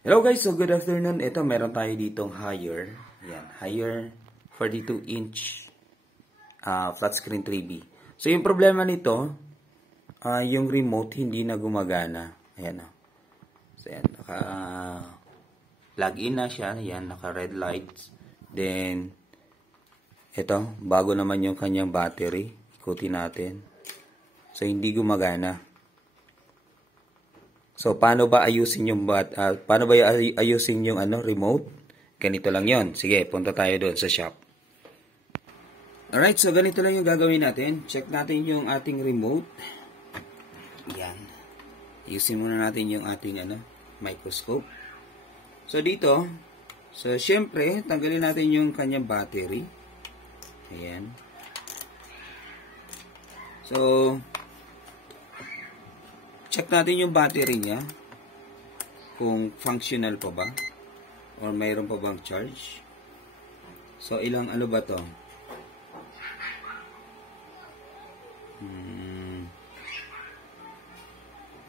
Hello guys, so good afternoon. Ito, meron tayo ditong Haier. Yan, Haier 42-inch flat screen 3B. So, yung problema nito, yung remote hindi na gumagana. Ayan o. So, yan, naka-plug in na siya. Yan, naka-red lights. Then, ito, bago naman yung kanyang battery. Ikutin natin. So, hindi gumagana. So, paano ba ayusin yung remote? Ganito lang 'yon. Sige, punta tayo doon sa shop. Alright, so ganito lang yung gagawin natin. Check natin yung ating remote. Yan. Ayusin muna natin yung ating microscope. So, dito, syempre, tanggalin natin yung kanyang battery. Ayan. So, check natin yung battery niya kung functional pa ba or mayroon pa bang charge. So, ilang ba to?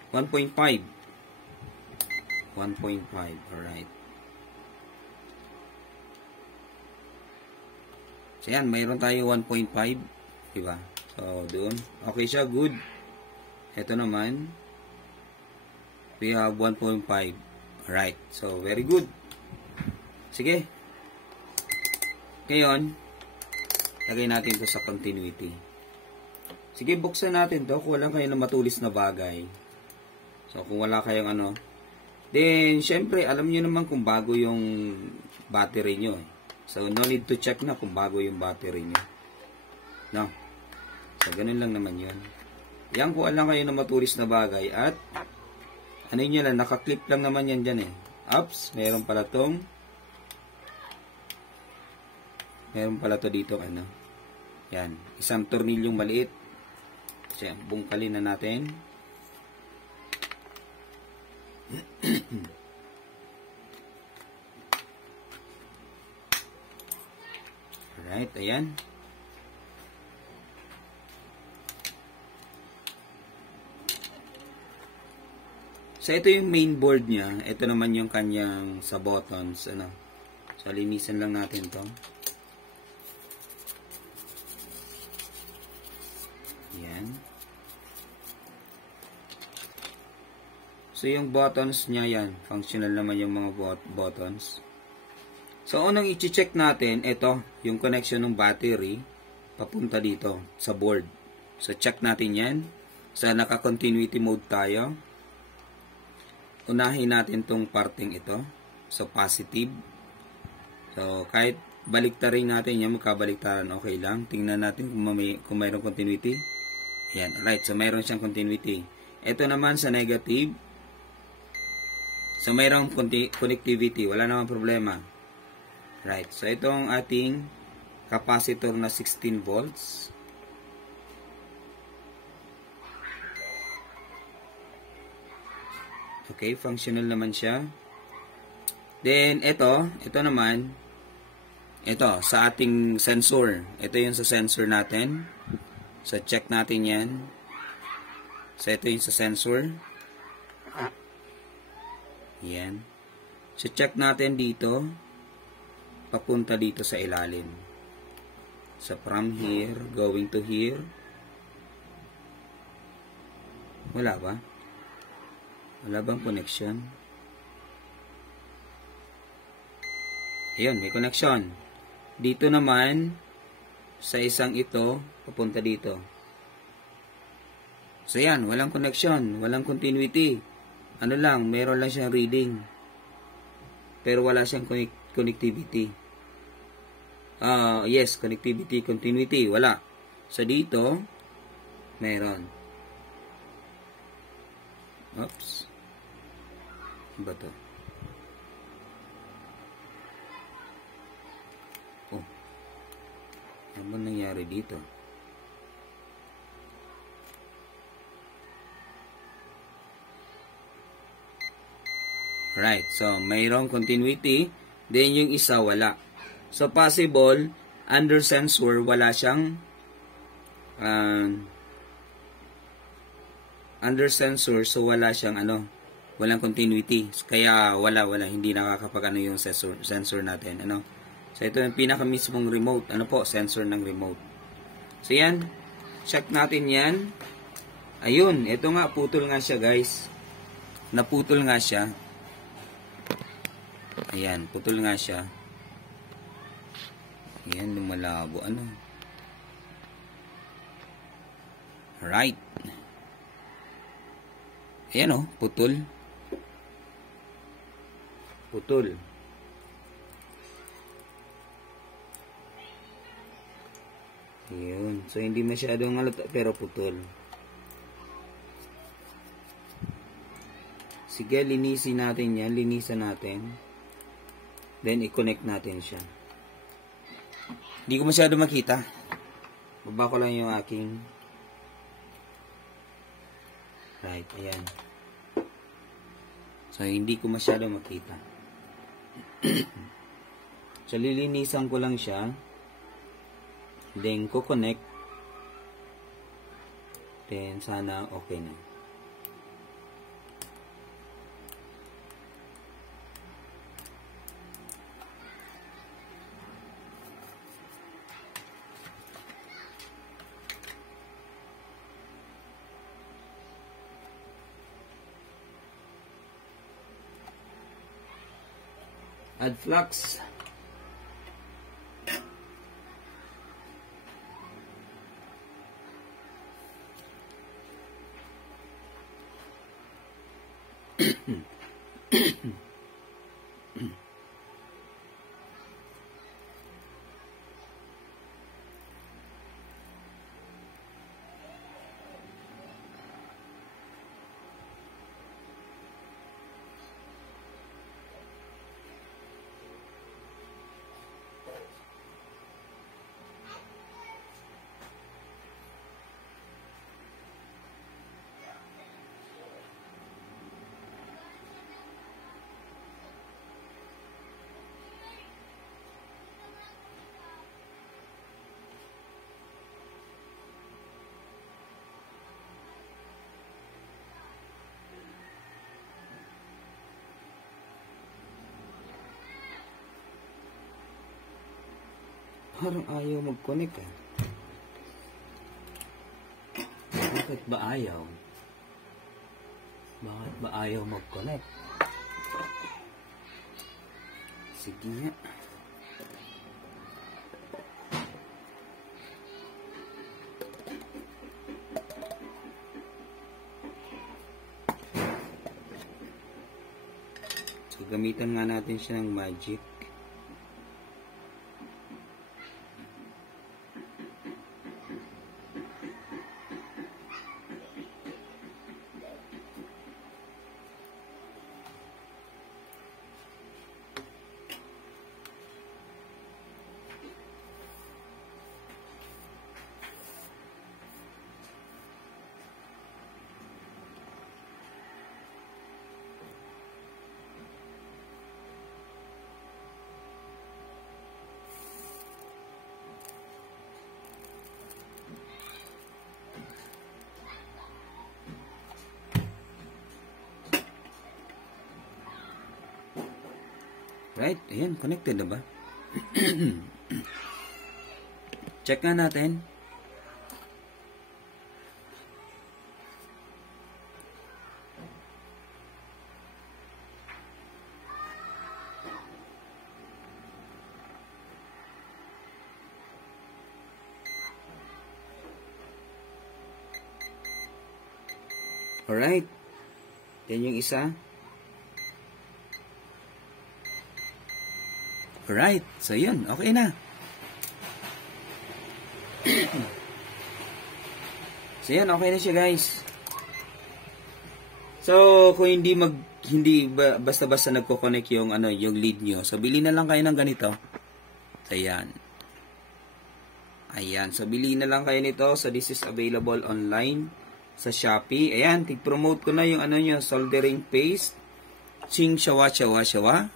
1.5. 1.5. Alright. So, yan. Mayroon tayo 1.5. Diba? So, doon. Okay siya. Good. Ito naman. We have 1.5. Alright. So, very good. Sige. Ngayon, lagay natin ito sa continuity. Sige, buksan natin to kung wala kayong matulis na bagay. So, kung wala kayong then, syempre, alam nyo naman kung bago yung battery nyo. So, no need to check na kung bago yung battery nyo. No? So, ganun lang naman yun. Yan, kung alam kayo na matulis na bagay at nyo lang, nakaklip lang naman yan dyan eh. Ups, meron pala to dito, yan, isang tornilyong maliit. So, yan, bungkalin na natin. Alright, ayan. So, ito yung main board niya. Ito naman yung kanyang sa buttons. So, linisan lang natin to. Yan. So, yung buttons niya yan. Functional naman yung mga buttons. So, unang i-check natin, ito, yung connection ng battery papunta dito sa board. So, check natin yan. So, naka-continuity mode tayo. Unahin natin tong parting ito. So, positive. So, kahit baliktarin natin yan, magkabaliktaran, okay lang. Tingnan natin kung mayroong continuity. Yan, alright. So, mayroon siyang continuity. Ito naman sa negative. So, mayroong connectivity. Wala namang problema. Right. So, itong ating capacitor na 16 volts. Okay, functional naman siya. Then, ito naman, sa ating sensor. Ito yung sa sensor natin. So, check natin yan. So, ito yung sa sensor. Yan. So, check natin dito. Papunta dito sa ilalim. So, from here, going to here. Wala ba? Wala bang connection? Ayun, may connection. Dito naman, sa isang ito, papunta dito. So, yan, walang connection, walang continuity. Meron lang siyang reading. Pero wala siyang connectivity. Yes, connectivity, continuity, wala. So, dito, meron. Oops. Ba to? Oh. Ano ba nangyari dito? Right. So, mayroong continuity. Then, yung isa, wala. So, possible, under sensor, wala siyang under sensor, so wala siyang walang continuity. Kaya wala, hindi nakakapag ano yung sensor natin, ano. So ito yung pinaka mismong remote, ano po, sensor ng remote. So yan, check natin yan. Ayun, ito nga, putol nga siya guys. Naputol nga siya. Ayan, putol nga siya. Ayan, lumalabo, ano. Right. Ayan o, putol. Putol. Ayan. So, hindi masyadong halata, pero putol. Sige, linisin natin yan. Linisan natin. Then, i-connect natin siya. Hindi ko masyado makita. Baba ko lang yung aking... Right, ayan. So, hindi ko masyado makita. So, lilinisan ko lang siya. Then, ko-connect. Then, sana okay na. Add flux. Parang ayaw mag-connect eh. Bakit ba ayaw? Bakit ba ayaw mag-connect? Sige nga. So, gamitan nga natin siya ng magic. Right, ayan, connected na ba? Check nga natin. Alright. Yan yung isa. Alright. So, yun. Okay na. So, yun. Okay na siya, guys. So, kung hindi basta-basta nagko-connect yung, yung lead nyo. So, bili na lang kayo ng ganito. So, ayan. Ayan. So, bili na lang kayo nito. So, this is available online sa Shopee. Ayan. Tig-promote ko na yung nyo, soldering paste. Ching shawa.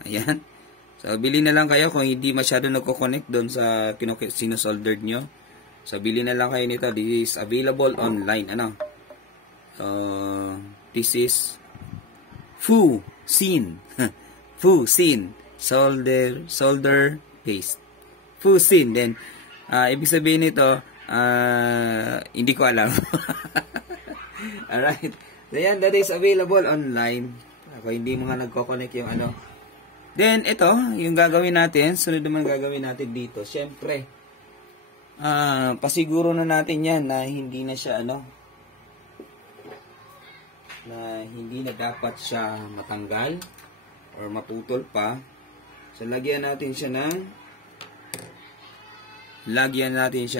Ayan. So, bili na lang kayo kung hindi masyado nagko-connect doon sa sinosoldered nyo. So, bili na lang kayo nito. This is available online. So, this is Fusin. Fusin. Solder paste. Fusin. Then, ibig sabihin nito, hindi ko alam. Alright. So, yan, that is available online. Ako hindi mga nagko-connect yung ano. Then, ito, yung gagawin natin, sunod naman gagawin natin dito. Siyempre, pasiguro na natin yan na hindi na siya, na hindi na dapat siya matanggal or maputol pa. So, lagyan natin siya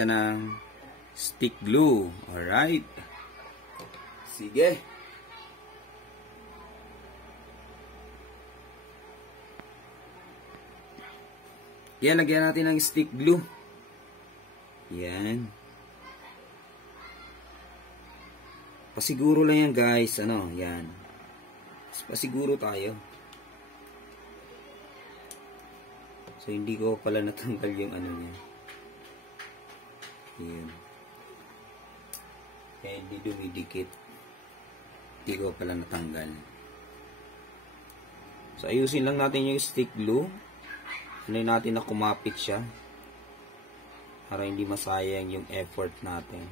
ng stick glue. Alright. Sige. Yan, lagyan natin ng stick glue. Yan. Pasiguro lang yan, guys. Yan. Pasiguro tayo. So, hindi ko pala natanggal yung niya. Yan. Kaya hindi dumidikit. Hindi ko pala natanggal. So, ayusin lang natin yung stick glue. Natin na kumapit siya. Para hindi masayang yung effort natin.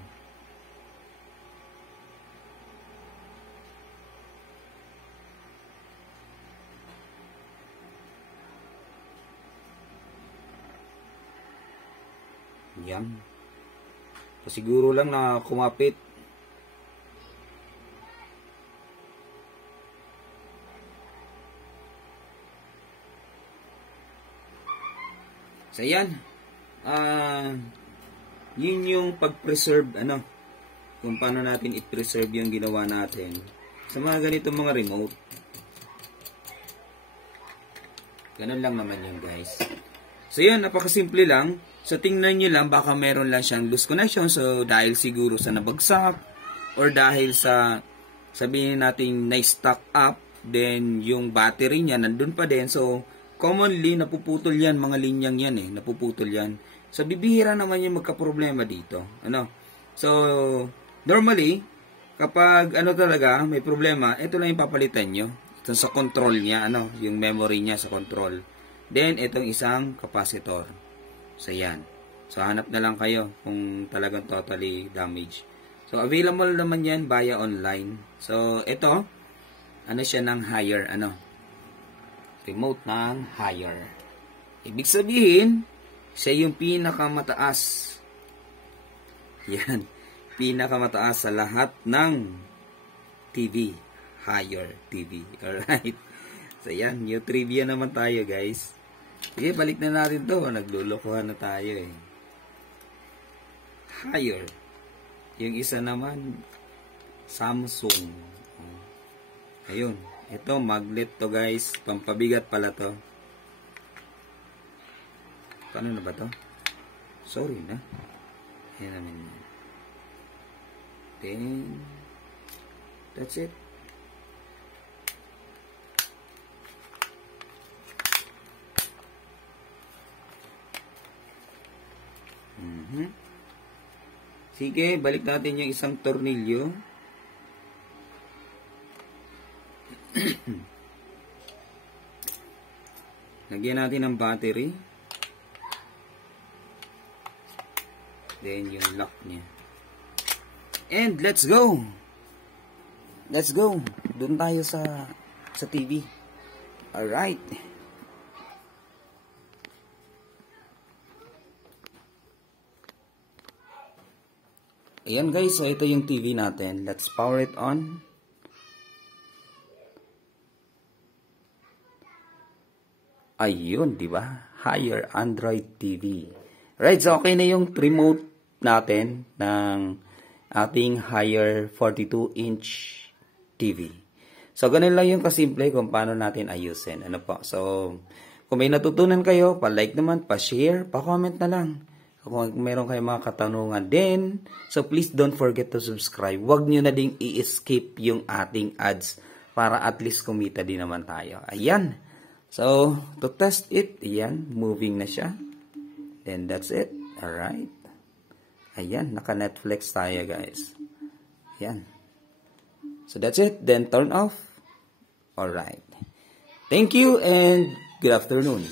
Yan. Pasiguro lang na kumapit. So, yan. Yun yung pag-preserve, kung paano natin i-preserve yung ginawa natin. Sa mga ganitong mga remote. Ganun lang naman yun, guys. So, yun. Napakasimple lang. So, tingnan nyo lang, baka meron lang siyang loose connection. So, dahil siguro sa nabagsak, or dahil sa, sabihin natin, na-stock up, then yung battery niya, nandun pa din. So, commonly, napuputol yan, mga linyang yan napuputol yan. So, bibihira naman yung magka-problema dito. So, normally, kapag talaga, may problema, ito lang yung papalitan nyo. Ito sa control niya, yung memory niya sa control. Then, itong isang capacitor. So, yan. So, hanap na lang kayo kung talagang totally damaged. So, available naman yan via online. So, ito, siya ng higher, remote ng higher. Ibig sabihin, siya yung pinakamataas. Yan. Pinakamataas sa lahat ng TV. Higher TV. Alright. So, yan. Yung trivia naman tayo, guys. Sige, balik na natin to. Naglulukuhan na tayo Higher. Yung isa naman, Samsung. Ayun. Ito, magnet to, guys. Pampabigat pala to. Paano na ba to? Sorry na. Ayan namin. Then, that's it. Sige, balik natin yung isang tornilyo. Lagyan natin ng battery. Then yung lock niya. And let's go. Let's go. Doon tayo sa TV. Alright. Ayan, guys, so ito yung TV natin. Let's power it on. Ayun, di ba? Higher Android TV. Right, so okay na yung remote natin ng ating Higher 42-inch TV. So, ganun lang yung kasimple kung paano natin ayusin. So, kung may natutunan kayo, pa-like naman, pa-share, pa-comment na lang. Kung meron kayong mga katanungan din, so please don't forget to subscribe. Huwag nyo na ding i-skip yung ating ads para at least kumita din naman tayo. Ayan. So, to test it, ayan, moving na siya. Then, that's it. Alright. Ayan, naka-Netflix tayo, guys. Ayan. So, that's it. Then, turn off. Alright. Thank you and good afternoon.